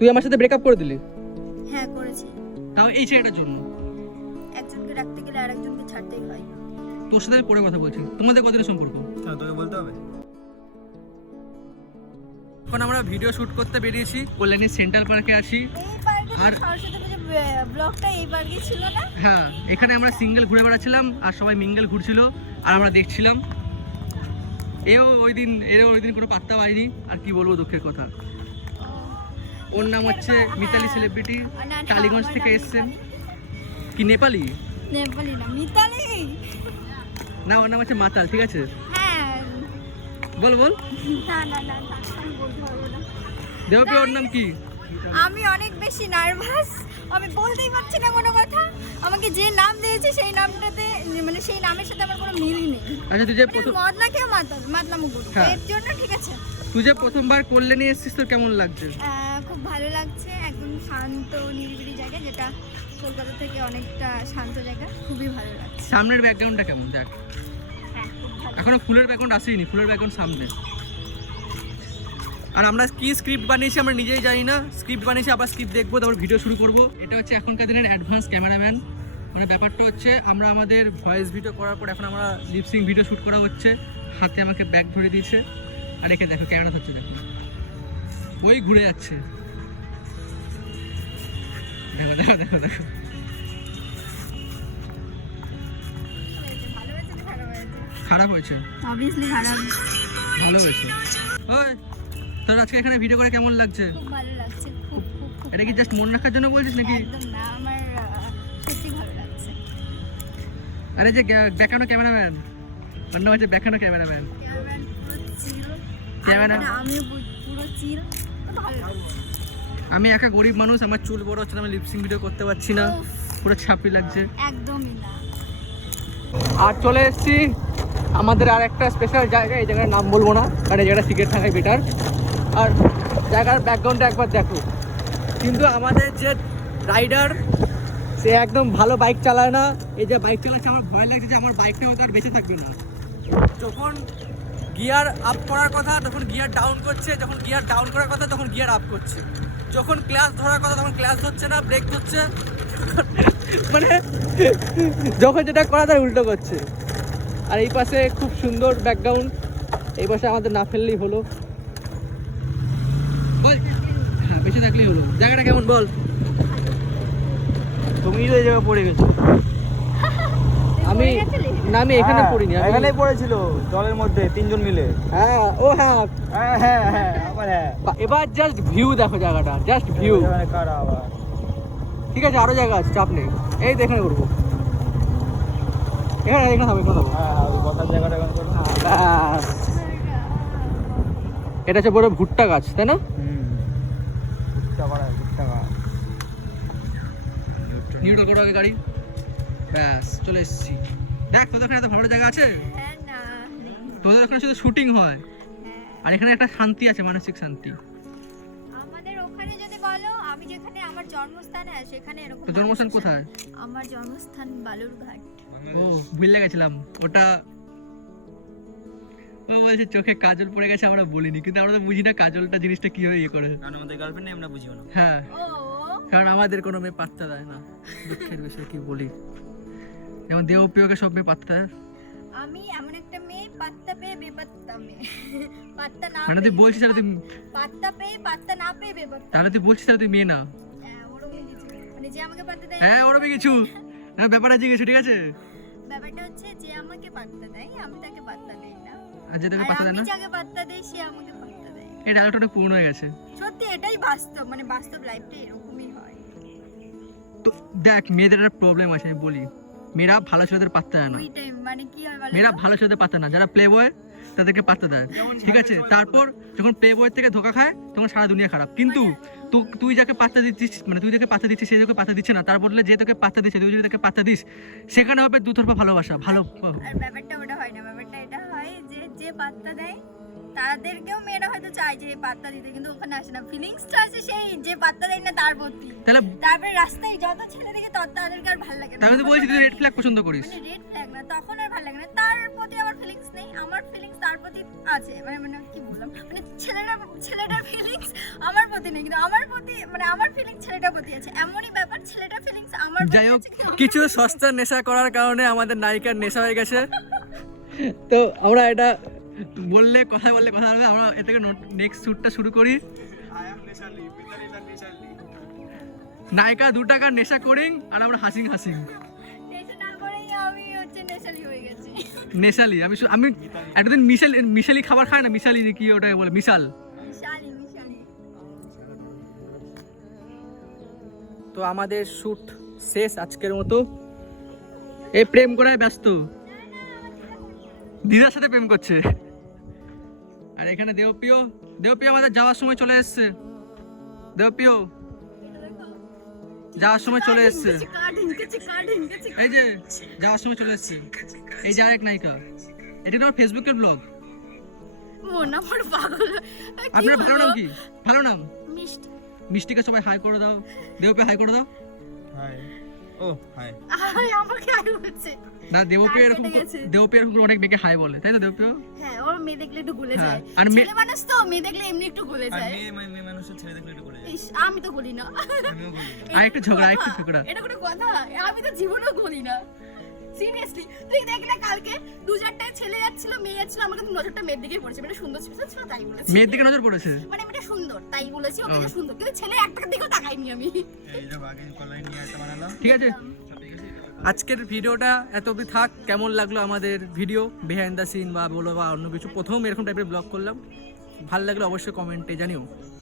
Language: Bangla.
তুই আমার সাথে ব্রেকআপ করে দিলি? হ্যাঁ করেছি। তাও এই ছেলেটার জন্য? একজনকে রাখতে গেলে আরেকজনকে ছাড়তেই হয়। তোর সাথে আমি পরে কথা বলছি। তোমাদের কতদিনের সম্পর্ক? হ্যাঁ তোকে বলতে হবে। এখন আমরা ভিডিও শুট করতে বেরিয়েছি। কল্যাণী সেন্ট্রাল পার্কে আছি। আর- ব্লগটা এই পার্কে ছিল না? হ্যাঁ এখানে আমরা সিঙ্গেল ঘুরে বেড়াচ্ছিলাম আর সবাই মিঙ্গেল ঘুরছিল আর আমরা দেখছিলাম। এও ওই দিন এও ওই দিন কোনো পাত্তা পাইনি। আর কি বলব দুঃখের কথা? ওর নাম হচ্ছে মিতালি সেলিব্রিটি টালিগঞ্জ থেকে এসছেন। কি নেপালি? নেপালি না মিতালি। না ওর নাম হচ্ছে মাতাল ঠিক আছে? হ্যাঁ। বল বল। দেবপ্রিয় ওর নাম কি? আমি অনেক বেশি নার্ভাস আমি বলতেই পারছি না কোনো কথা। আমাকে যে নাম দিয়েছে সেই নামটাতে মানে সেই নামের সাথে আমার কোনো মিল নেই। আচ্ছা তুই যে প্রথম মদ না খেয়ে মাতাল মাতলামো করি হ্যাঁ। এর জন্য ঠিক আছে। তুই যে প্রথমবার কল্যাণী এসেছিস তোর কেমন লাগছে? খুব ভালো লাগছে একদম শান্ত নিরিবিলি জায়গা যেটা কলকাতা থেকে অনেকটা শান্ত জায়গা খুবই ভালো লাগছে। সামনের ব্যাকগ্রাউন্ডটা কেমন? দেখ। হ্যাঁ এখনও ফুলের ব্যাকগ্রাউন্ড আসেনি ফুলের ব্যাকগ্রাউন্ড সামনে। আর আমরা কি স্ক্রিপ্ট বানিয়েছি আমরা নিজেই জানি না। স্ক্রিপ্ট বানিয়েছি আবার স্ক্রিপ্ট দেখব তারপর ভিডিও শুরু করব। এটা হচ্ছে এখনকার দিনের অ্যাডভান্স ক্যামেরাম্যান মানে ব্যাপারটা হচ্ছে আমরা আমাদের ভয়েস ভিডিও করার পর এখন আমরা লিপসিং ভিডিও শ্যুট করা হচ্ছে। হাতে আমাকে ব্যাগ ধরে দিয়েছে। আর এখানে দেখো ক্যামেরা ধরছে দেখো। ওই ঘুরে যাচ্ছে। দেখো দেখো দেখো দেখো খারাপ হয়েছে? খারাপ অবভিয়াসলি খারাপ। ভালো হয়েছে। ওই তোর আজকে এখানে ভিডিও করে কেমন লাগছে? খুব ভালো লাগছে খুব এটা কি জাস্ট মন রাখার জন্য বলছিস নাকি? একদম না আমার সত্যি ভালো লাগছে। আরে যে দেখানো ক্যামেরাম্যান। ওর নাম হচ্ছে দেখানো ক্যামেরাম্যান। ক্যামেরাম্যান পুরো চিল। আমিও পু- পুরো চিল। ভালো লাগছে। আমি একা গরিব মানুষ আমার চুল বড় হচ্ছে না, আমি লিপসিং ভিডিও করতে পারছি না। পুরো ছাপি লাগছে। একদমই না। আর চলে এসেছি আমাদের আর একটা স্পেশাল জায়গা এই জায়গার নাম বলব না কারণ এই জায়গাটা সিগারেট থাকাই বেটার আর জায়গার ব্যাকগ্রাউন্ডটা একবার দেখো। কিন্তু আমাদের যে রাইডার সে একদম ভালো বাইক চালায় না। এই যে বাইক চালাচ্ছে আমার ভয় লাগছে যে আমার বাইকটা হয়তো আর বেঁচে থাকবে না। যখন গিয়ার আপ করার কথা তখন গিয়ার ডাউন করছে যখন গিয়ার ডাউন করার কথা তখন গিয়ার আপ করছে। যখন ক্লাস ধরার কথা তখন ক্লাস ধরছে না ব্রেক ধরছে মানে যখন যেটা করা তার উল্টো করছে। আর এই পাশে খুব সুন্দর ব্যাকগ্রাউন্ড এই পাশে আমাদের না ফেললেই হলো। বল। হ্যাঁ বেঁচে থাকলেই হলো। জায়গাটা কেমন বল? তুমি তো এই জায়গায় পড়ে গেছো। আমি না আমি এখানে হ্যাঁ, পড়িনি এখানেই পড়েছিল জলের মধ্যে তিনজন মিলে। হ্যাঁ ও হ্যাঁ। হ্যাঁ হ্যাঁ হ্যাঁ। এবার জাস্ট ভিউ দেখো জায়গাটা জাস্ট ভিউ ঠিক আছে আরও জায়গা আছে চাপ নেই। এই দেখে করব। এখানে এখানে থামো হ্যাঁ হ্যাঁ ব্যাস। এটা হচ্ছে বড় ভুট্টা গাছ তাই না? হুম। ভুট্টা গাছ। নিউট্রাল করো আগে গাড়ি। ব্যাস চলে এসেছি। দেখ তোদের এখানে এত ভালো জায়গা আছে? হ্যাঁ না তোদের ওখানে শুধু শুটিং হয় হ্যাঁ। আর এখানে একটা শান্তি আছে মানসিক শান্তি। আমাদের ওখানে যদি বলো আমি যেখানে আমার জন্মস্থান হ্যাঁ সেখানে এরকম তো জন্মস্থান কোথায়? আমার জন্মস্থান বালুরঘাট। ও ভুলে গেছিলাম। ওটা ও বলছে চোখে কাজল পড়ে গেছে আমরা বলিনি। কিন্তু আমরা তো বুঝি না কাজলটা জিনিসটা কীভাবে ইয়ে করে। কারণ আমাদের গার্লফ্রেন্ড আমরা বুঝিও না। হ্যাঁ। কারণ আমাদের কোনো মেয়ে পাত্তা দেয় না। দুঃখের বিষয় কি বলি? যেমন দেবপ্রিয়কে সব মেয়ে পাত্তা দেয়। আমি এমন একটা মেয়ে পাত্তা পেয়ে বেপাত্তা মেয়ে। পাত্তা না মানে তুই বলছিস তাহলে তুই পাত্তা পেয়ে পাত্তা না পেয়ে বেপাত্তা। তাহলে তুই বলছিস তাহলে তুই মেয়ে না। হ্যাঁ ওরকমই কিছু মানে যে আমাকে পাত্তা দেয় হ্যাঁ ওরকম কিছু। হ্যাঁ ব্যাপারটা জিজ্ঞেস ঠিক আছে? ব্যাপারটা হচ্ছে যে আমাকে পাত্তা দেয় আমি তাকে পাত্তা দেই না। আর যে তোকে পাত্তা দেয় আমি যাকে পাত্তা দেই সে আমাকে পাত্তা দেয় না। এই ডায়লগটা অনেক পুরনো হয়ে গেছে। সত্যি এটাই বাস্তব মানে বাস্তব লাইফটা এরকমই হয়। তো দেখ মেয়েদের একটা প্রবলেম আছে আমি বলি। মেয়েরা ভালো ছেলেদের পাত্তা দেয় না। মানে হয় মেয়েরা ভালো ছেলেদের পাত্তা না। যারা প্লে বয় তাদেরকে পাত্তা দেয়। ঠিক আছে? তারপর যখন প্লে বয়ের থেকে ধোকা খায় তখন সারা দুনিয়া খারাপ। কিন্তু তো তুই যাকে পাত্তা দিচ্ছিস মানে তুই যাকে পাত্তা দিচ্ছিস সে তোকে পাত্তা দিচ্ছে না। তার বদলে যে তোকে পাত্তা দিচ্ছে তুই যদি তাকে পাত্তা দিস সেখানে হবে দুতরফা ভালোবাসা। ভালো ব্যাপারটা ওটা হয় না। ব্যাপারটা এটা হয় যে যে পাত্তা দেয় তাদেরকেও মেয়েরা হয়তো চায় যে পাত্তা দিতে কিন্তু ওখানে আসে না। ফিলিংসটা আছে সেই যে পাত্তা দেয় না তার প্রতি। তাহলে তারপরে রাস্তায় যত ছেলে দেখে তত তাদেরকে আর ভালো লাগে তাহলে তুই বলছিস তুই রেড ফ্ল্যাগ পছন্দ করিস। মানে রেড ফ্ল্যাগ না তখন আর ভালো লাগে না। তার প্রতি আমার ফিলিংস নেই আমার ফিলিংস তার প্রতি আছে। মানে মানে কি বললাম? মানে ছেলেরা ছেলেটার ফিলিংস আমার প্রতি নেই কিন্তু আমার প্রতি মানে আমার ফিলিংস ছেলেটার প্রতি আছে। এমনই ব্যাপার ছেলেটার ফিলিংস আমার যাই হোক কিছু সস্তা নেশা করার কারণে আমাদের নায়িকার নেশা হয়ে গেছে। তো আমরা এটা বললে কথা বললে কথা হবে। আমরা এ থেকে নেক্সট শ্যুটটা শুরু করি। নায়িকা দু টাকার নেশা করিং আর আমরা হাসিং হাসিং। নেশালি আমি আমি এতদিন মিশালি মিশালি খাবার খাই না মিশালি কি ওটাকে বলে মিশাল। তো আমাদের শ্যুট শেষ আজকের মতো। এ প্রেম করায় ব্যস্ত। দিদার সাথে প্রেম করছে। আর এখানে দেবপ্রিয় দেবপ্রিয় আমাদের যাওয়ার সময় চলে এসছে। দেবপ্রিয় যাওয়ার সময় চলে এসছে। এই যে যাওয়ার সময় চলে এসছে। এই যে আরেক নায়িকা এটা তোমার ফেসবুকের ব্লগ আপনার ভালো নাম কি? ভালো নাম? মিষ্টি। মিষ্টিকে সবাই হাই করে দাও। দেবপ্রিয় হাই করে দাও। হাই ও হাই আরে আমাকে আর বলছে। না দেবপ্রিয় এরকম দেবপ্রিয় এরকম অনেক মেয়েকে হাই বলে তাই না দেবপ্রিয়? হ্যাঁ ওর মেয়ে দেখলে একটু গলে হ্যাঁ, যায়। আর মেয়ে- ছেলে মানুষ তো মেয়ে দেখলে এমনি একটু গলে যায়। মেয়ে মেয়ে- মেয়ে ছেলে দেখলে একটু করে যায়। আমি তো গলি না। আমিও বলি আর একটু ঝগড়া, একটু ঝগড়া। এটা কোনো কথা আমি তো জীবনেও গলি না। সিরিয়াসলি তুই দেখলে কালকে দু চারটা ছেলে যাচ্ছিল মেয়ে যাচ্ছিল আমার কিন্তু নজরটা মেয়ের দিকে পড়েছে। মেয়েটা সুন্দর ছিল ছিল তাই বলেছি। মেয়ের দিকে নজর পড়েছে? মানে মেয়েটা সুন্দর তাই বলেছি ও মেয়েটা ও। সুন্দর। কিন্তু ছেলে একটার দিকেও তাকাইনি আমি। এই যে বাগে কলাই নিয়ে একটা বানালাম ঠিক আছে। আজকের ভিডিওটা এত অবধি থাক। কেমন লাগল আমাদের ভিডিও? বিহাইন্ড দ্য সিন বা বলো বা অন্য কিছু। প্রথম এরকম টাইপের ব্লগ করলাম। ভালো লাগলে অবশ্যই কমেন্টে জানিও।